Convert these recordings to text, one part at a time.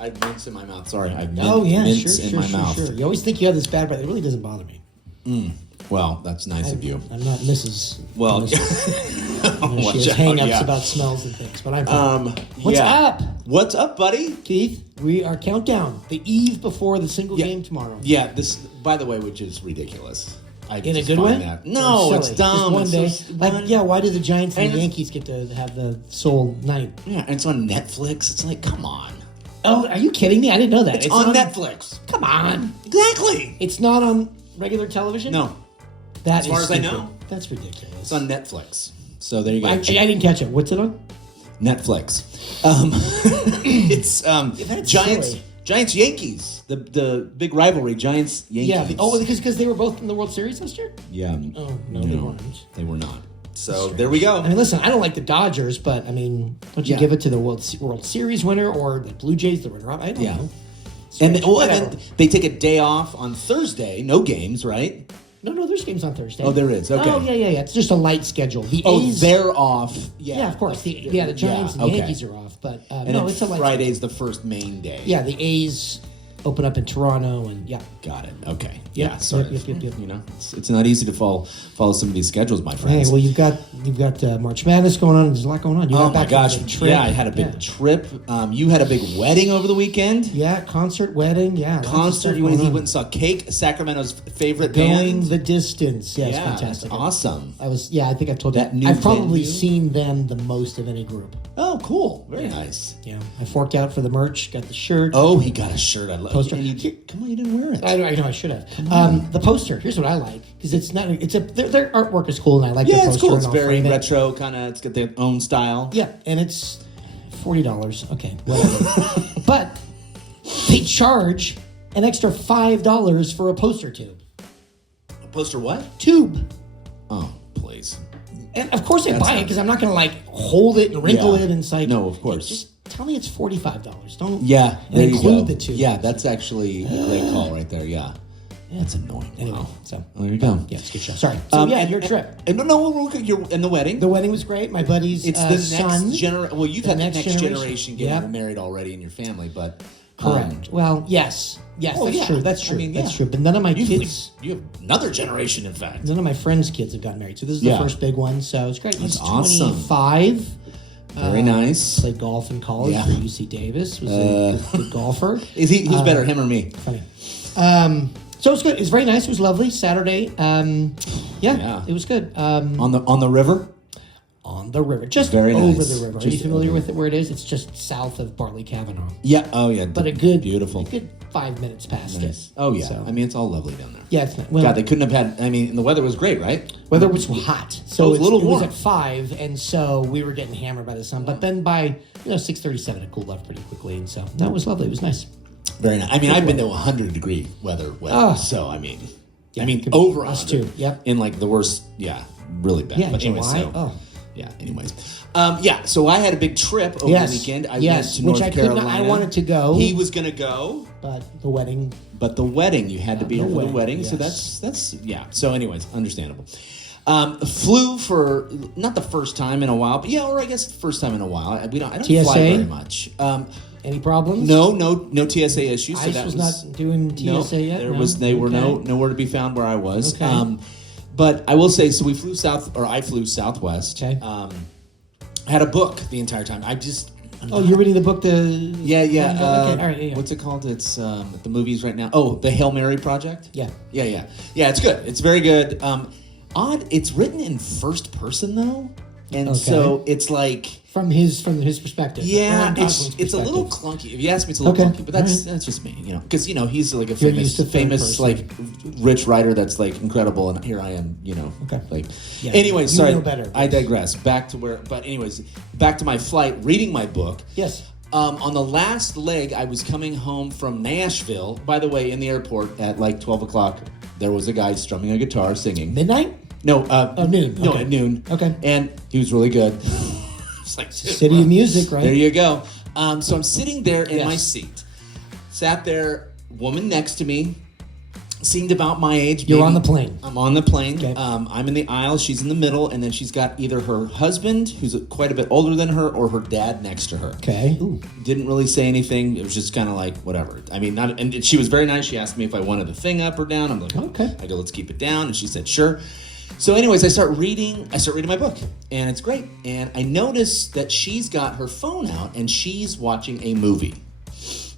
I have mints in my mouth. Sorry, I have mints in my mouth. Sure. You always think you have this bad breath. It really doesn't bother me. Well, that's nice of you. I'm not Mrs. Well, she has hang-ups about smells and things, but I'm fine. What's up? What's up, buddy? Keith, we are countdown. The eve before the single game tomorrow. Yeah, this, by the way, which is ridiculous. In a good way? No, it's dumb. Just one day. Why do the Giants and the Yankees get to have the sole night? Yeah, and it's on Netflix. It's like, come on. Oh, are you kidding me? I didn't know that. It's on Netflix. Come on. Exactly. It's not on regular television? No. As far as I know. That's ridiculous. It's on Netflix. So there you go. I didn't catch it. What's it on? Netflix. It's Giants. Silly. Giants Yankees. The big rivalry. Giants Yankees. Yeah. Oh, because they were both in the World Series last year? Yeah. Oh, no, they weren't. They were not. So there we go. I mean, listen, I don't like the Dodgers, but I mean, don't you give it to the World Series winner or the Blue Jays, the runner-up? I don't know. And then they take a day off on Thursday. No games, right? No, there's games on Thursday. Oh, there is. Okay. Oh, yeah. It's just a light schedule. The A's, they're off. Yeah, of course. The Giants and the Yankees are off, but it's a light Friday's schedule. the first main day. Yeah, the A's open up in Toronto, and Got it. Okay. Yep. Yeah, sorry. Yep. You know, it's not easy to follow some of these schedules, my Hey, friends. well, you've got March Madness going on. There's a lot going on. You got my back gosh. from a trip. Yeah, I had a big trip. You had a big wedding over the weekend. Yeah, concert, wedding. Yeah, Concert. He went and saw Cake, Sacramento's favorite Going band. the Distance. Yes, Yeah, fantastic. that's awesome. I think I've told That you. new I've probably venue? seen them the most of any group. Oh, cool. Very nice. Yeah, I forked out for the merch. Got the shirt. Oh, he got a shirt. I love Poster. it. Come on, you didn't wear it. I know. I should have. The poster. Here's what I like because it's not. Their artwork is cool, and I like their poster. It's cool. It's and I'll very frame it. retro, kind of. It's got their own style. Yeah, and it's $40. Okay, whatever. But they charge an extra $5 for a poster tube. A poster what? Tube. Oh, please. And of course I buy it because I'm not going to hold it and wrinkle it and it's like. No, of course. Just tell me it's $45. Don't. Yeah, there you include go. the tube. Yeah, that's actually a great call right there. Yeah. That's annoying. Anyway, Wow. so there you go. Yeah, it's a good show. Sorry. So your trip. And the wedding. The wedding was great. My buddy's It's the son. next generation. Well, you've had the next generation getting Yep. married already in your family, but Correct. Well, yes, that's true. That's true. I mean, that's true. But none of my kids. You have another generation, in fact. None of my friends' kids have gotten married, so this is the first big one. So it's great. That's He's awesome. 25. Very nice. Played golf in college for UC Davis. Was a good golfer. Is he? Who's better, him or me? Funny. So it was good. It was very nice. It was lovely. Saturday. Yeah, it was good. On the river. On the river, just Very over nice. the river. Are you familiar with it? Where it is? It's just south of Barley Kavanaugh. Yeah. Oh yeah. But beautiful. A good 5 minutes past it. Oh yeah. So, I mean, it's all lovely down there. yeah, it's not. Well, God, they couldn't have had. I mean, and the weather was great, right? weather was hot, so it was a little It was warm. at 5, and so we were getting hammered by the sun. But then by 6:37, it cooled off pretty quickly, and so that was lovely. It was nice. Very nice. I mean, I've been to 100-degree weather, so I mean, could be over us 100. too. Yep. In like the worst, really bad. Yeah, but anyway, July. so anyways, so I had a big trip over the weekend. I went to which North Carolina. I wanted to go. He was going to go, but the wedding. You had to be here for the wedding. So that's So anyways, understandable. Flew for not the first time in a while, but or I guess the first time in a while. I don't TSA? fly very much. Any problems? No TSA issues. So ICE that was not doing TSA yet. They were nowhere to be found where I was. Okay. But I will say, so we flew I flew Southwest. Okay. Had a book the entire time. You're reading the book. Yeah. Okay. All right. Yeah. What's it called? It's at the movies right now. Oh, the Hail Mary Project. Yeah. Yeah. It's good. It's very good. Odd. It's written in first person though, and so it's like. From his perspective. Yeah, it's a little clunky. If you ask me, it's a little clunky, but that's just me, because he's like a famous like rich writer that's like incredible, and here I am, like. Yeah, anyways, sorry, know better, I digress. Back to my flight, reading my book. Yes. On the last leg, I was coming home from Nashville. By the way, in the airport at like 12 o'clock, there was a guy strumming a guitar singing. Midnight? No. Noon. No, Okay. at noon. Okay. And he was really good. Like, City of Music, right? There you go. So I'm sitting there in my seat. Sat there, woman next to me, seemed about my age. You're on the plane. I'm on the plane. Okay. I'm in the aisle. She's in the middle, and then she's got either her husband, who's quite a bit older than her, or her dad next to her. Okay. Ooh. Didn't really say anything. It was just kind of like whatever. I mean, and she was very nice. She asked me if I wanted the thing up or down. I'm like, okay. I go, let's keep it down, and she said, sure. So, anyways, I start reading my book, and it's great. And I notice that she's got her phone out, and she's watching a movie.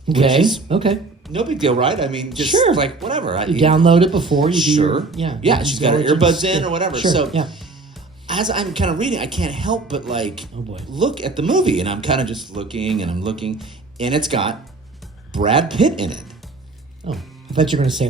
Okay. Okay. No big deal, right? I mean, just like whatever. You download it before you do Yeah, she's got her earbuds in or whatever. Sure. So yeah. as I'm kind of reading, I can't help but look at the movie, and I'm kind of just looking, and it's got Brad Pitt in it. Oh, I thought you were going to say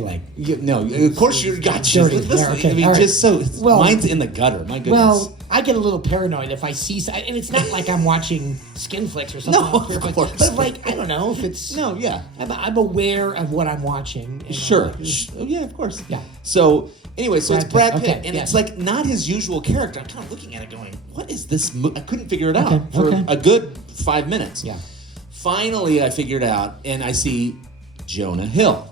no, of course you're got you. Okay. I mean, right. just mine's in the gutter. My goodness. Well, I get a little paranoid if I see, and it's not like I'm watching skin flicks or something. No, of course. But I don't know if it's. No, yeah. I'm aware of what I'm watching. Sure. Yeah, of course. Yeah. So anyway, it's Brad Pitt, okay, and it's like not his usual character. I'm kind of looking at it, going, "What is this?" I couldn't figure it out for a good 5 minutes. Yeah. Finally, I figured out, and I see Jonah Hill.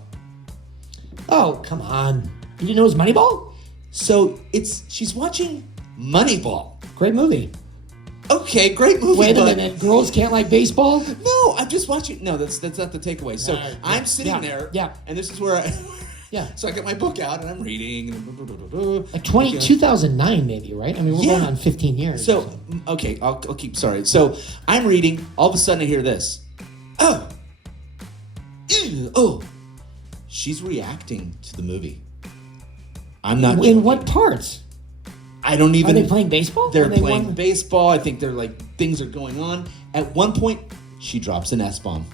Oh, come on! You didn't know it was Moneyball? So she's watching Moneyball. Great movie. Okay, great movie. Wait a minute, girls can't like baseball? No, I'm just watching. No, that's not the takeaway. So I'm sitting there, and this is where I. Yeah. So I get my book out and I'm reading. Like 2009 maybe, right? I mean, we're going on 15 years. So, okay, I'll keep, sorry. So I'm reading, all of a sudden I hear this. Oh. Ew, oh. She's reacting to the movie. I'm not joking. In what parts? I don't even. Are they playing baseball? They're playing baseball. I think they're things are going on. At one point, she drops an S-bomb.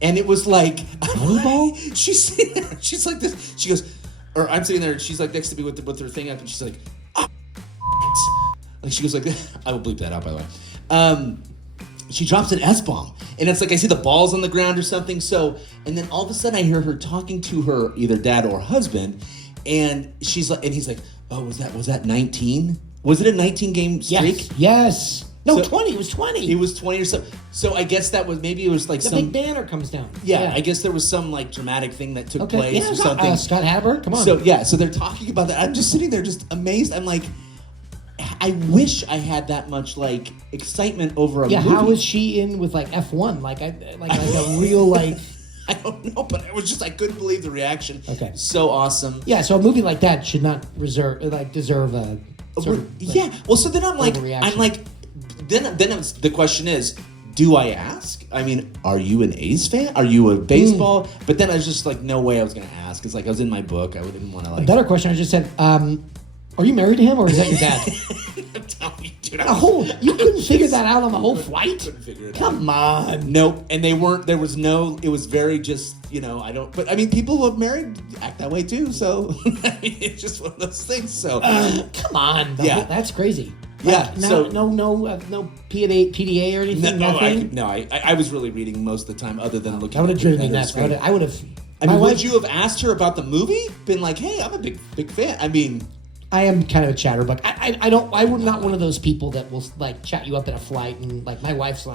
And it was like, Moneyball? She's sitting there. She's like this. She goes, or I'm sitting there. She's like next to me with her thing up, and she's like, like she goes like, I will bleep that out by the way. She drops an S-bomb, and it's like I see the balls on the ground or something. So, and then all of a sudden I hear her talking to her either dad or husband, and she's like, and he's like, oh, was that 19? Was it a 19 game streak? Yes. No, 20. It was 20. It was 20 or so. So I guess that was maybe it was like the some big banner comes down. Yeah, I guess there was some dramatic thing that took place or something. Scott Hadber, come on. So they're talking about that. I'm just sitting there just amazed. I'm like, I wish I had that much excitement over a movie. Yeah, how is she in with F1? Like a real I don't know, but I couldn't believe the reaction. Okay. So awesome. Yeah, so a movie like that should not deserve a yeah. Well, so then I'm like, then the question is, do I ask? I mean, are you an A's fan? Are you a baseball? But then I was just like, no way I was going to ask. It's like I was in my book. I didn't want to A better question, I just said, are you married to him or is that your dad? I'm telling you, dude. You couldn't figure that out on the whole flight? Couldn't figure it out. Come on. Nope. And it was very just, but I mean, people who are married act that way too. So I mean, it's just one of those things. So come on. That's crazy. Yeah. No PDA or anything. I was really reading most of the time, other than looking. I would have driven me nuts. I would have. I mean, would you have asked her about the movie? Been like, hey, I'm a big fan. I mean, I am kind of a chatterbox. I'm not one of those people that will chat you up in a flight and my wife's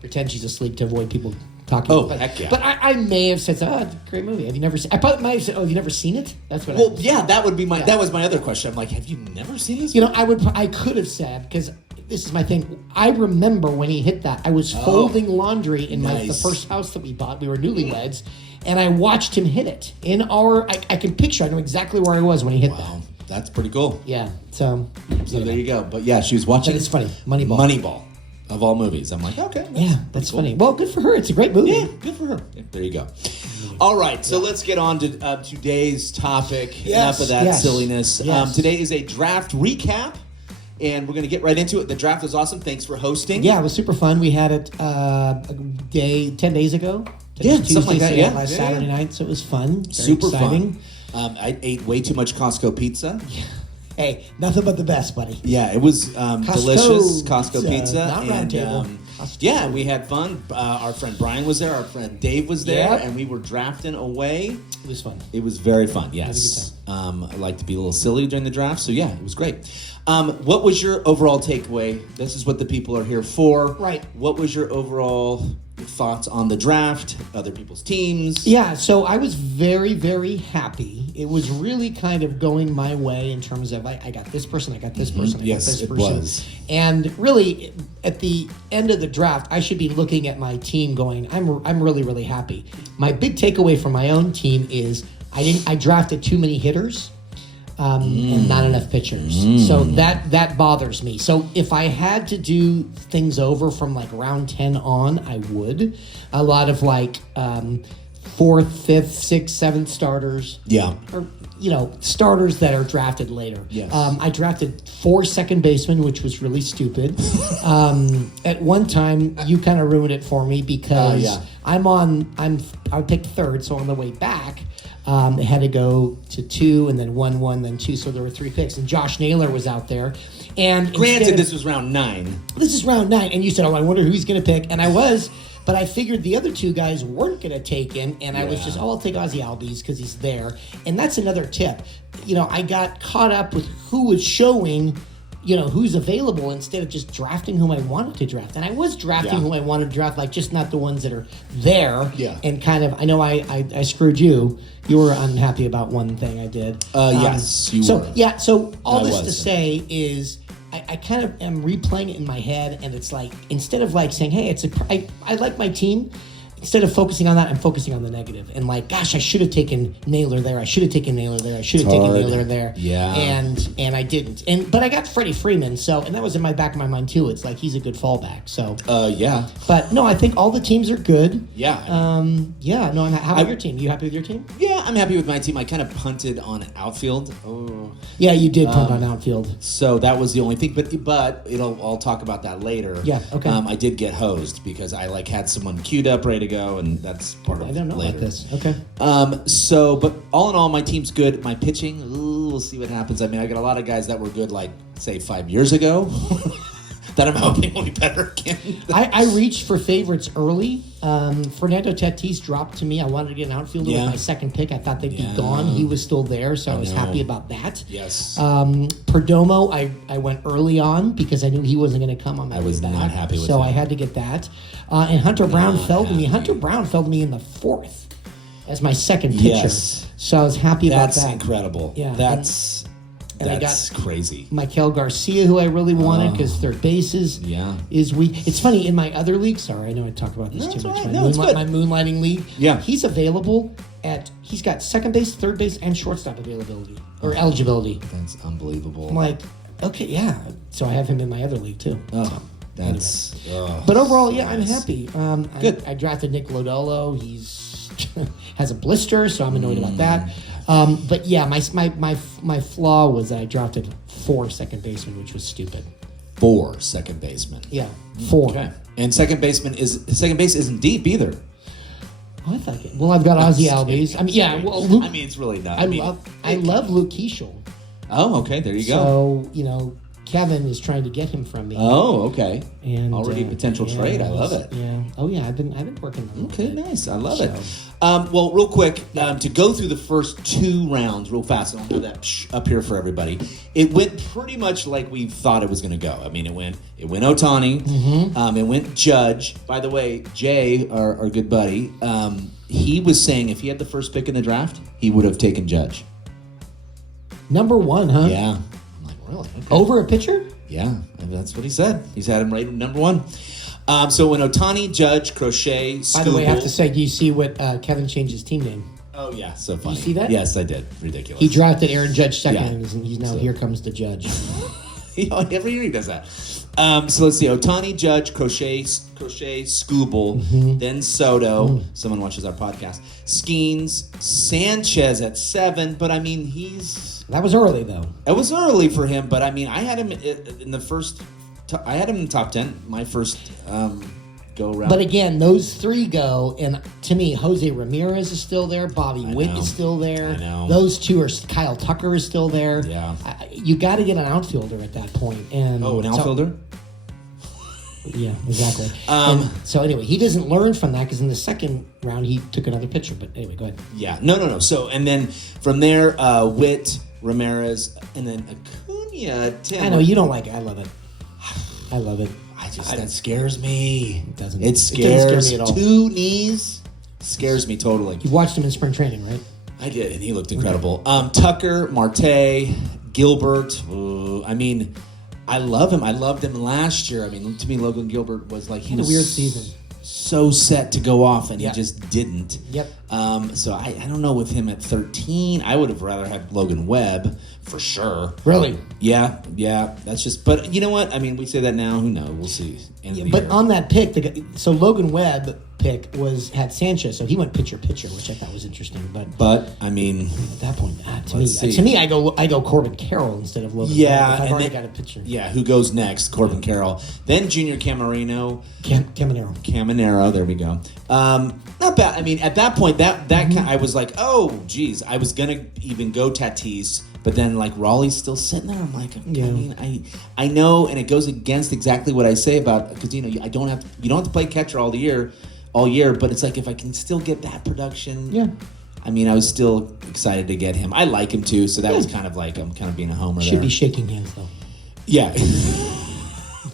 pretend she's asleep to avoid people talking. Oh, heck yeah. But I may have said, it's a great movie. Have you never seen? I probably might have said, have you never seen it? That's what. Well, that would be that was my other question. I'm like, have you never seen this? I could have said, because this is my thing. I remember when he hit that. I was folding laundry in the first house that we bought. We were newlyweds, and I watched him hit it in our. I can picture. I know exactly where I was when he hit that. That's pretty cool. Yeah. So there you go. But yeah, she was watching. It's funny. Moneyball. Moneyball. Of all movies. I'm like, okay. That's funny. Well, good for her. It's a great movie. Yeah, good for her. Yeah, there you go. All right, so let's get on to today's topic. Enough of that silliness. Yes. Today is a draft recap, and we're going to get right into it. The draft was awesome. Thanks for hosting. Yeah, it was super fun. We had it 10 days ago. Something like that. Yeah, last Saturday night, so it was fun. Very super exciting. Fun. I ate way too much Costco pizza. Yeah. Hey, nothing but the best, buddy. Yeah, it was delicious Costco pizza. Not round table. Yeah, we had fun. Our friend Brian was there. Our friend Dave was there, and we were drafting away. It was fun. It was very fun. Yes, I like to be a little silly during the draft, so yeah, it was great. What was your overall takeaway? This is what the people are here for. Right. What was your overall thoughts on the draft, other people's teams? Yeah, so I was very, very happy. It was really kind of going my way in terms of I got this person, I got this person, I got this person. Was. And really, at the end of the draft, I should be looking at my team going, I'm really, really happy. My big takeaway from my own team is I drafted too many hitters. And not enough pitchers. So that bothers me. So if I had to do things over from like round 10 on, I would. A lot of like 4th, 5th, 6th, 7th starters. Yeah. Or, starters that are drafted later. Yes. I drafted 4 second basemen, which was really stupid. At one time, you kind of ruined it for me because I picked third, so on the way back, it had to go to 2 and then 1, then 2, so there were 3 picks. And Josh Naylor was out there. And granted, this was round 9. This is round 9, and you said, I wonder who he's going to pick. And I was, but I figured the other 2 guys weren't going to take him, and I was just, I'll take Ozzy Albies because he's there. And that's another tip. I got caught up with who was showing, who's available instead of just drafting whom I wanted to draft. And I was drafting who I wanted to draft, like just not the ones that are there. Yeah. And kind of, I know I screwed you. You were unhappy about one thing I did. Yes, you were. Yeah, so all this to say is I kind of am replaying it in my head, and it's like, instead of like saying, hey, I like my team, instead of focusing on that, I'm focusing on the negative. And like, gosh, I should have taken Naylor there. I should have taken Naylor there. I should have taken Naylor there. Yeah. And I didn't. But I got Freddie Freeman, and that was in my back of my mind too. It's like he's a good fallback. So yeah. But no, I think all the teams are good. Yeah. No, how about your team? You happy with your team? Yeah, I'm happy with my team. I kind of punted on outfield. Oh. Yeah, you did punt on outfield. So that was the only thing. But I'll talk about that later. Yeah, okay. I did get hosed because I had someone queued up ready to go, and that's part of I don't know later. about this. Okay. But all in all, my team's good. My pitching, we'll see what happens. I mean, I got a lot of guys that were good, like, say, 5 years ago that I'm hoping will be better again. I reached for favorites early. Fernando Tatis dropped to me. I wanted to get an outfielder with my second pick. I thought they'd be gone. He was still there, so I was happy about that. Yes. Perdomo, I went early on because I knew he wasn't going to come on my I was way back, not happy with so him. I had to get that. And Hunter Brown fell to me. Hunter Brown fell to me in the 4th as my second pitcher. Yes. So I was happy about that. That's incredible. Yeah. That's crazy. Michael Garcia, who I really wanted because third base is weak. It's funny, in my other league, sorry, I know I talk about this too much. Right. My moonlighting league, he's available he's got second base, third base, and shortstop availability, or eligibility. That's unbelievable. I'm like, okay, yeah. So I have him in my other league too. Oh, that's... Anyway. But overall, I'm nice. happy. Good. I drafted Nick Lodolo. He's has a blister, so I'm annoyed about that. But yeah, my flaw was that I drafted 4 second basemen, which was stupid. 4 second basemen. Yeah, 4. Okay. And second base isn't deep either. Oh, I thought. Well, I've got Ozzy Albies. I mean, yeah. Well, Luke, I mean, it's really not. I love Luke Keeschel. Oh, okay. There you go. So Kevin is trying to get him from me. Oh, okay. And already a potential trade. I love it. Yeah. Oh, yeah. I've been working on it. Okay, nice. I love it. Well, real quick, to go through the first 2 rounds real fast, and I'll do that up here for everybody. It went pretty much like we thought it was going to go. I mean, it went Ohtani. Mm-hmm. It went Judge. By the way, Jay, our good buddy, he was saying if he had the first pick in the draft, he would have taken Judge. Number 1, huh? Yeah. Really? Okay. Over a pitcher? Yeah, that's what he said. He's had him rated number 1. So when Ohtani, Judge, Crochet, Skubal... By the way, I have to say, do you see what Kevin changed his team name? Oh, yeah, so funny. You see that? Yes, I did. Ridiculous. He drafted Aaron Judge second, and he's now Here Comes the Judge. Every year he does that. So let's see. Ohtani, Judge, Crochet, Skubal, then Soto. Someone watches our podcast. Skeens, Sanchez at 7, but I mean, That was early, though. It was early for him, but I mean, I had him in the first... I had him in the top 10, my first go around. But again, those 3 go, and to me, Jose Ramirez is still there. Bobby Witt is still there. I know. Those 2 are... Kyle Tucker is still there. Yeah. You got to get an outfielder at that point. And an outfielder? Yeah, exactly. So anyway, he doesn't learn from that because in the second round, he took another pitcher. But anyway, go ahead. Yeah. No. So, and then from there, Witt, Ramirez, and then Acuna, Tim. I know, you don't like it. I love it. I love it. I that scares me. It doesn't. It It doesn't scare me at all. 2 knees scares me totally. You watched him in spring training, right? I did, and he looked incredible. Tucker, Marte, Gilbert. I mean, I love him. I loved him last year. I mean, to me, Logan Gilbert was like he Had a was weird season. so set to go off, and Yeah. he just didn't. Yep. So I don't know with him at 13. I would have rather had Logan Webb for sure. Really? Yeah. That's just. But you know what? I mean, we say that now. Who knows? We'll see. End of the But year. on that pick, so Logan Webb pick had Sanchez, so he went pitcher, which I thought was interesting. But I mean, at that point, Let's see. to me, I go Corbin Carroll instead of Logan yeah, Webb. If I've and already then- got a pitcher. yeah. Who goes next? Corbin Carroll. Then Junior Camarino. Caminero. There we go. Not bad. I mean, at that point, I was like, oh, geez. I was gonna even go Tatis, but then like Raleigh's still sitting there. I'm like, Yeah. I mean, I know, and it goes against exactly what I say about because you don't have to play catcher all year, but it's like if I can still get that production. Yeah. I mean, I was still excited to get him. I like him too, so that was kind of like I'm kind of being a homer. Should there. be shaking hands though. Yeah.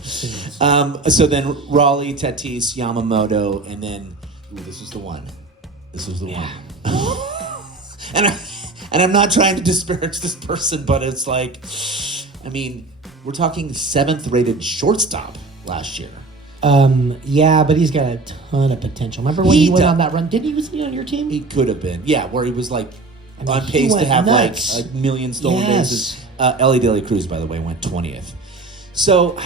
So then Raleigh, Tatis, Yamamoto, and then this was the one. And I'm not trying to disparage this person, but it's like, I mean, we're talking 7th rated shortstop last year. Yeah, but he's got a ton of potential. Remember when he went on that run? Was he on your team? He could have been. Yeah, where he was like on he pace to went have nuts. like 1 million stolen Yes. bases. Ellie De La Cruz, by the way, went 20th. So,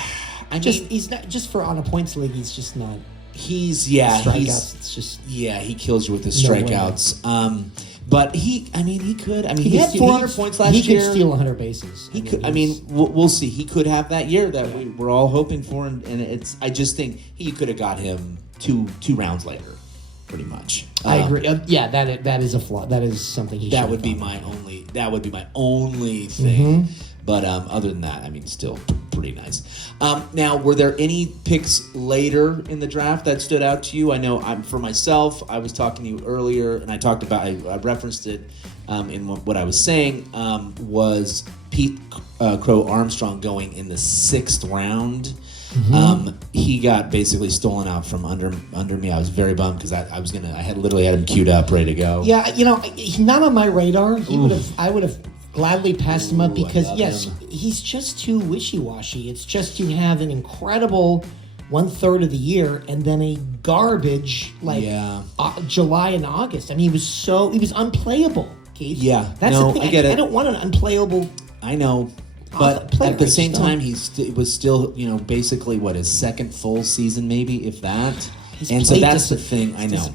I mean, He's not just for on a points league. He's just not. Strikeouts. It's just. Yeah, he kills you with the No way. strikeouts. But he could. I mean, he could had steal- 400 points last year. He could steal 100 bases. He could. I mean, we'll see. He could have that year that we're all hoping for, and it's. I just think he could have got him two rounds later, pretty much. I agree. Yeah, that is a flaw. That is something he. That would be my only. That would be my only thing. Mm-hmm. But other than that, I mean, still pretty nice. Now, were there any picks later in the draft that stood out to you? I know for myself, I was talking to you earlier, and I referenced it in what I was saying, was Pete Crow Armstrong going in the 6th round. Mm-hmm. He got basically stolen out from under me. I was very bummed because I had literally had him queued up, ready to go. Yeah, he's not on my radar. I would have gladly passed him up because he's just too wishy-washy. It's just you have an incredible 1/3 of the year and then a garbage July and August. I mean, he was unplayable, Keith. Yeah, that's the thing. I get it. I don't want an unplayable. I know, but player. at the same time, it was still basically his 2nd full season, maybe if that. And so that's the thing. I know.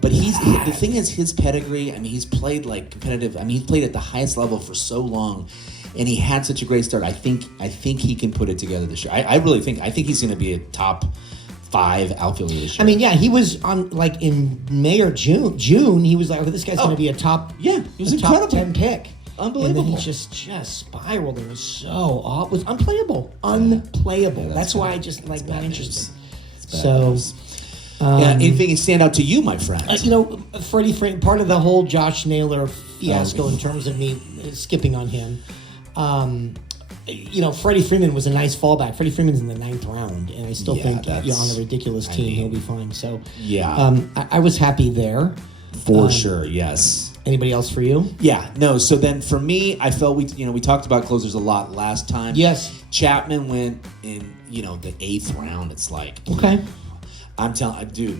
But the thing is his pedigree. I mean, he's played like competitive. I mean, he's played at the highest level for so long, and he had such a great start. I think he can put it together this year. I really think. I think he's going to be a top 5 outfielder this year. I mean, yeah, he was on like in May or June. He was like, this guy's going to be a top. Yeah, he was top incredible. 10 pick. Unbelievable. And then he just spiraled. It was so off. It was unplayable. Yeah, that's why I just not interested. So. Anything stand out to you, my friend? Freddie Freeman, part of the whole Josh Naylor fiasco in terms of me skipping on him. Freddie Freeman was a nice fallback. Freddie Freeman's in the 9th round, and I still think on a ridiculous team he'll be fine. So I was happy there. For sure, yes. Anybody else for you? Yeah, no. So then for me, I felt we talked about closers a lot last time. Yes. Chapman went in the 8th round. It's like okay. I'm telling you,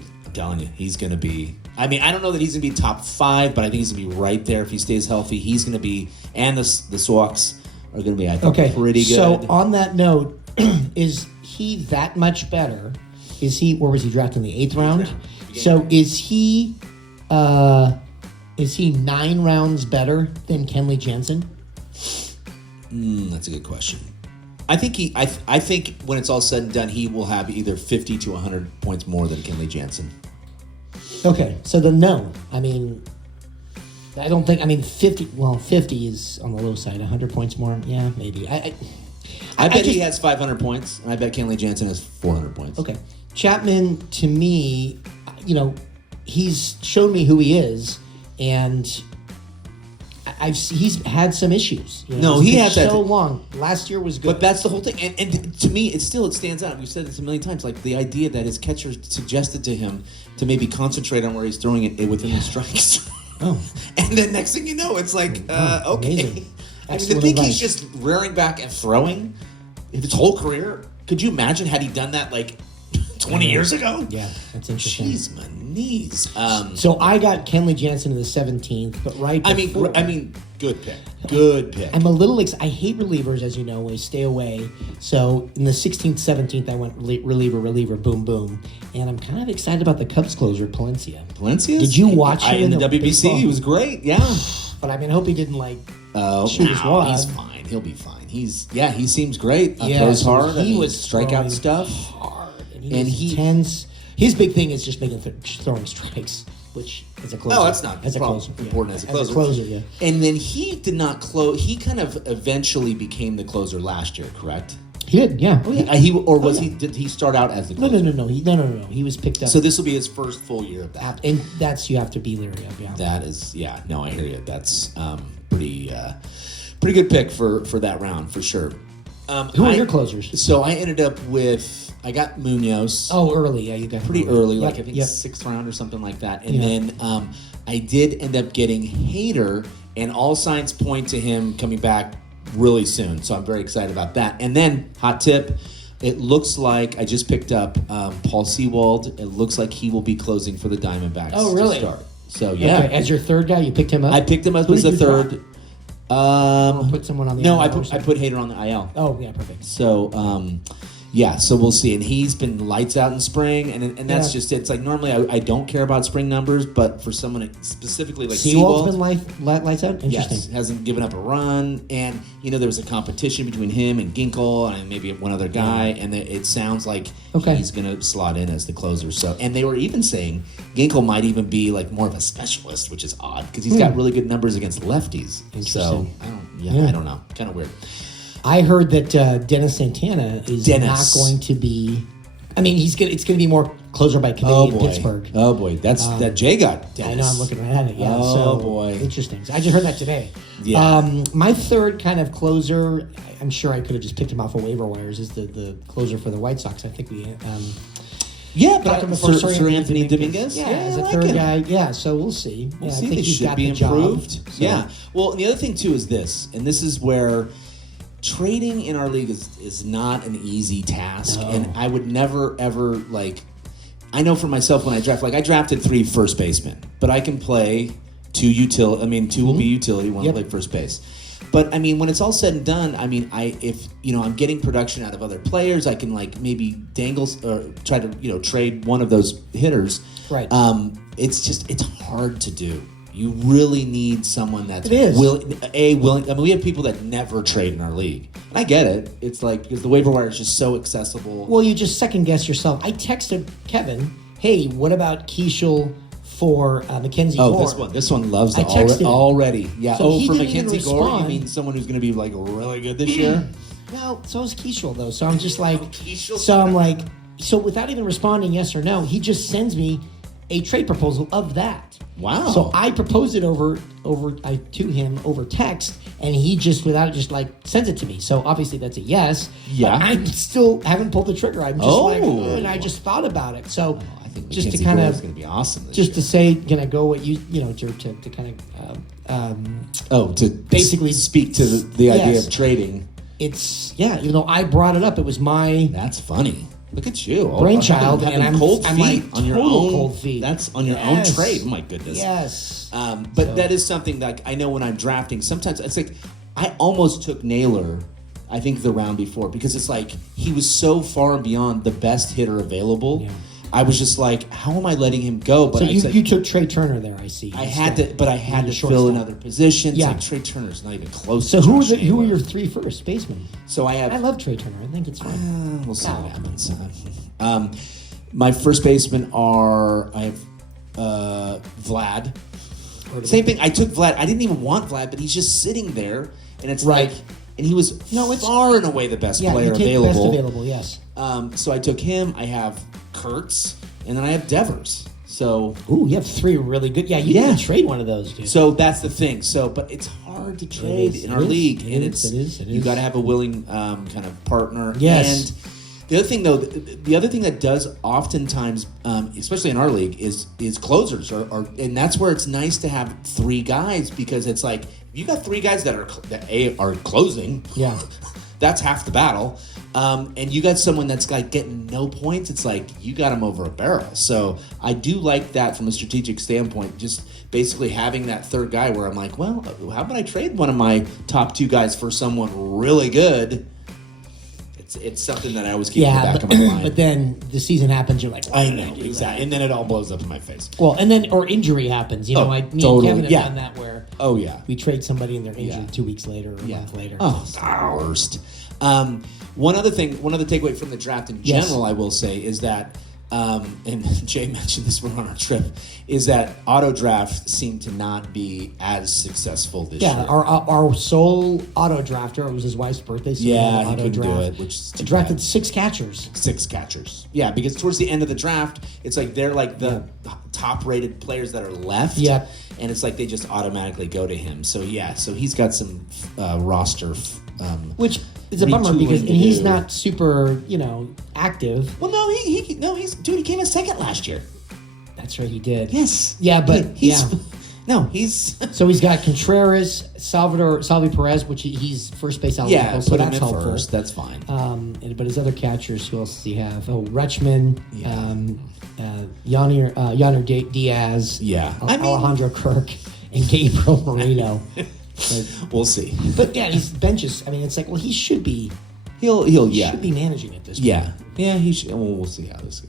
he's going to be. I mean, I don't know that he's going to be top 5, but I think he's going to be right there if he stays healthy. He's going to be, and the Sox are going to be, I think, pretty good. So on that note, is he that much better? Where was he drafted in the 8th round? So is he 9 rounds better than Kenley Jansen? That's a good question. I think when it's all said and done, he will have either 50 to 100 points more than Kenley Jansen. Okay, so then no. I mean, I don't think. I mean, 50. Well, 50 is on the low side. 100 points more. Yeah, maybe. I bet he has 500 points, and I bet Kenley Jansen has 400 points. Okay, Chapman to me, he's shown me who he is, and he's had some issues. No, he has so long. Last year was good, but that's the whole thing. And to me, it stands out. We've said this a million times. Like the idea that his catcher suggested to him to maybe concentrate on where he's throwing it within the strikes. Oh, and then next thing you know, it's like okay. Amazing. I mean, to think he's just rearing back and throwing his whole career. Could you imagine had he done that like 20 years ago? Yeah, that's interesting. Jeez, my knees. So I got Kenley Jansen in the 17th, but right before, I mean, good pick. Good pick. I'm a little I hate relievers, as you know. I stay away. So in the 16th, 17th, I went reliever, boom, boom. And I'm kind of excited about the Cubs closer, Palencia. Palencia? Did you watch him in the WBC? baseball? He was great, yeah. But I hope he didn't shoot his wad. He's fine. He'll be fine. He seems great. Yeah, Throws hard. He was strikeout stuff. Hard. And he intense. His big thing is just making throwing strikes, which is a closer. No, that's not as a closer. important as a closer. As a closer, yeah. And then he did not close. He kind of eventually became the closer last year, correct? He did, yeah. Oh, yeah. He? Did he start out as the closer? No. He was picked up. So this will be his first full year of that. And that's you have to be leery of. Yeah. That is, yeah. No, I hear you. That's pretty good pick for that round for sure. Who are your closers? So I ended up I got Munoz. Oh, early. Yeah, you got pretty early, I think yep. 6th round or something like that. And then I did end up getting Hader, and all signs point to him coming back really soon. So I'm very excited about that. And then, hot tip, it looks like I just picked up Paul Sewald. It looks like he will be closing for the Diamondbacks to start. So, yeah. Okay. As your third guy, you picked him up? I picked him up as a third. Put someone on the IL. I put Hader on the IL. Oh, yeah, perfect. So, so we'll see. And he's been lights out in spring, and that's just it. It's like normally I don't care about spring numbers, but for someone specifically like Sewald's been lights out? Interesting. Yes, hasn't given up a run. And, there was a competition between him and Ginkel and maybe one other guy, and it sounds like he's going to slot in as the closer. So, and they were even saying Ginkel might even be like more of a specialist, which is odd because he's got really good numbers against lefties. So, I don't know. Kind of weird. I heard that Dennis Santana is not going to be. I mean, it's going to be more closer by committee in Pittsburgh. Oh boy, that Jay got Dennis. I know. I'm looking right at it. Yeah. Oh boy, interesting. I just heard that today. Yeah. My third kind of closer. I'm sure I could have just picked him off of waiver wires. Is the closer for the White Sox? I think we. But Sir Anthony Dominguez. Yeah, as a third guy. Yeah, so we'll see. We'll see. I think he's got the improved. Job, so. Yeah. Well, the other thing too is this, and this is where trading in our league is not an easy task, and I would never ever I know for myself when I draft, I drafted 3 first basemen, but I can play 2 utility. I mean, 2 will be utility, 1 will play first base. But I mean, when it's all said and done, I mean, if I'm getting production out of other players, I can maybe dangle or try to trade one of those hitters. Right. It's hard to do. You really need someone that's willing. I mean, we have people that never trade in our league. And I get it. It's because the waiver wire is just so accessible. Well, you just second guess yourself. I texted Kevin, "Hey, what about Keishel for Mackenzie Gore?" This one loves it already. Yeah. So for Mackenzie Gore, you mean someone who's going to be really good this year? No, so is Keishel though. So I'm just like, Keishel. So I'm like, so without even responding yes or no, he just sends me a trade proposal of that. Wow. So I proposed it to him over text, and he just sends it to me. So obviously that's a yes. Yeah. But I still haven't pulled the trigger. I'm just and I just thought about it. So I think just Mackenzie to kind Gore of is going to be awesome. Just to say, go what to kind of to basically speak to the idea of trading. It's even though I brought it up, it was my. That's funny. Look at you, brainchild, and I'm cold feet on your own. Cold feet. That's on your own trade. Oh my goodness. Yes. But that is something that I know when I'm drafting. Sometimes it's like I almost took Naylor. I think the round before because it's like he was so far and beyond the best hitter available. Yeah. I was just like, how am I letting him go? But so you took Trey Turner there, I see. I had to fill another position. Yeah. Like Trey Turner's not even close. So who are your 3 first basemen? So I love Trey Turner. I think it's fun. We'll see what happens. My first basemen I have Vlad. Same thing. I took Vlad. I didn't even want Vlad, but he's just sitting there, and it's and he was far and away the best player available. Best available, yes. So I took him. I have Kurtz, and then I have Devers. So you have 3 really good. Yeah, you didn't trade one of those, dude. So that's the thing. So, but it's hard hard to trade in our league, and it is. You got to have a willing kind of partner. Yes. And the other thing, though, the other thing that does oftentimes, especially in our league, is closers, and that's where it's nice to have 3 guys, because it's like you got 3 guys that are closing. Yeah. That's half the battle. And you got someone that's like getting no points. It's like you got him over a barrel. So I do like that from a strategic standpoint. Just basically having that third guy where I'm like, well, how about I trade one of my top 2 guys for someone really good? It's something that I always keep in the back of my mind. But then the season happens, you're like, I know, exactly. And then it all blows up in my face. Well, and then, or injury happens. Me totally. and Kevin have done that where we trade somebody and they're injured 2 weeks later or a month later. Oh, it's the worst. One other takeaway from the draft in general, I will say, is that, and Jay mentioned this when we were on our trip, is that auto drafts seem to not be as successful this year. Yeah, our sole auto drafter, it was his wife's birthday, so he couldn't do it, which is too drafted bad. 6 catchers. 6 catchers. Yeah, because towards the end of the draft, it's like they're like the top-rated players that are left. Yeah. And it's like they just automatically go to him. So, so he's got some roster which is a bummer because he's not super, active. Well, no, he came in second last year. That's right, he did. Yes. Yeah, but he's so he's got Contreras, Salvi Perez, which he's first base eligible, so put that's him in helpful. first. That's fine. But his other catchers, who else does he have? Oh, Rutschman, Yonner Diaz, Alejandro Kirk, and Gabriel Moreno. We'll see. But he's benches. I mean, it's like, well, he should be. He'll should be managing at this point. Yeah, he should. Well, we'll see how this.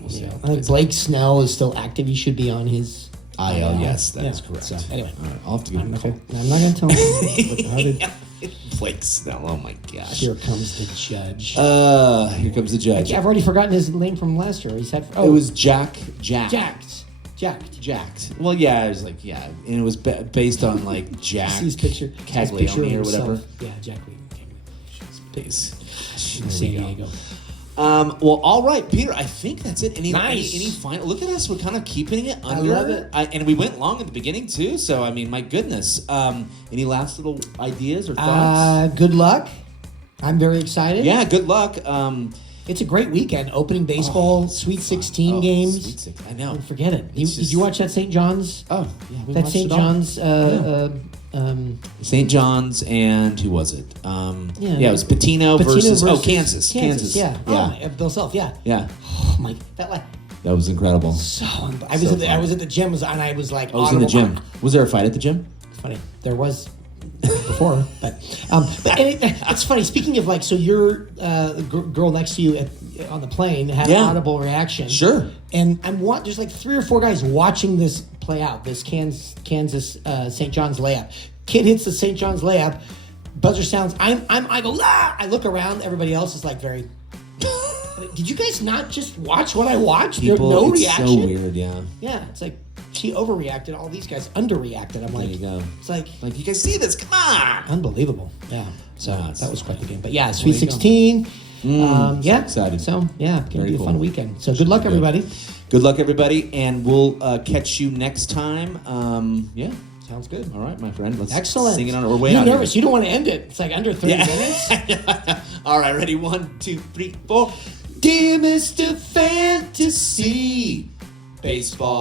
We'll see. I think Blake Snell is still active. He should be on his IL. Yes, that is correct. So, anyway, all right, I'll have to give him a call. I'm not going to tell him. Blake Snell. Oh my gosh. Here comes the judge. Here comes the judge. I've already forgotten his name from last year. He said, it was Jacked. Well, it was like, and it was based on like Jack Caglione or whatever. Yeah, Jack Base. San Diego. Well, all right, Peter. I think that's it. Any Nice. final? Look at us. We're kind of keeping it under. I love it. And we went long at the beginning too. So I mean, my goodness. Any last little ideas or thoughts? Good luck. I'm very excited. Yeah. Good luck. It's a great weekend. Opening baseball, Sweet 16 games. Sweet 16. I know. Forget it. Did you watch that St. John's? Oh, yeah. That St. John's. St. John's and who was it? It was Patino versus Kansas. Yeah. Bill Self. Yeah. Yeah. Oh my, that was incredible. I was at the gym and I was like, I was in the gym. Was there a fight at the gym? It's funny. There was before, but it's funny. Speaking of so your girl next to you on the plane had an audible reaction. Sure. And there's like 3 or 4 guys watching this play out. This Kansas St. John's layup. Kid hits the St. John's layup. Buzzer sounds. I go. Ah! I look around. Everybody else is like very. Did you guys not just watch what I watched? There's no reaction. So weird. Yeah. Yeah. It's like she overreacted. All these guys underreacted. I'm like, there you go. It's like you guys see this? Come on. Unbelievable. Yeah. So that was quite the game. But yeah, Sweet 16. Excited. So it's gonna be a fun weekend. So good luck, everybody. Good luck, everybody, and we'll catch you next time. Sounds good. All right, my friend. Let's Excellent. sing it on our way. You're nervous. You don't want to end it. It's like under 30 minutes. All right, ready? 1, 2, 3, 4. Dear Mr. Fantasy Baseball.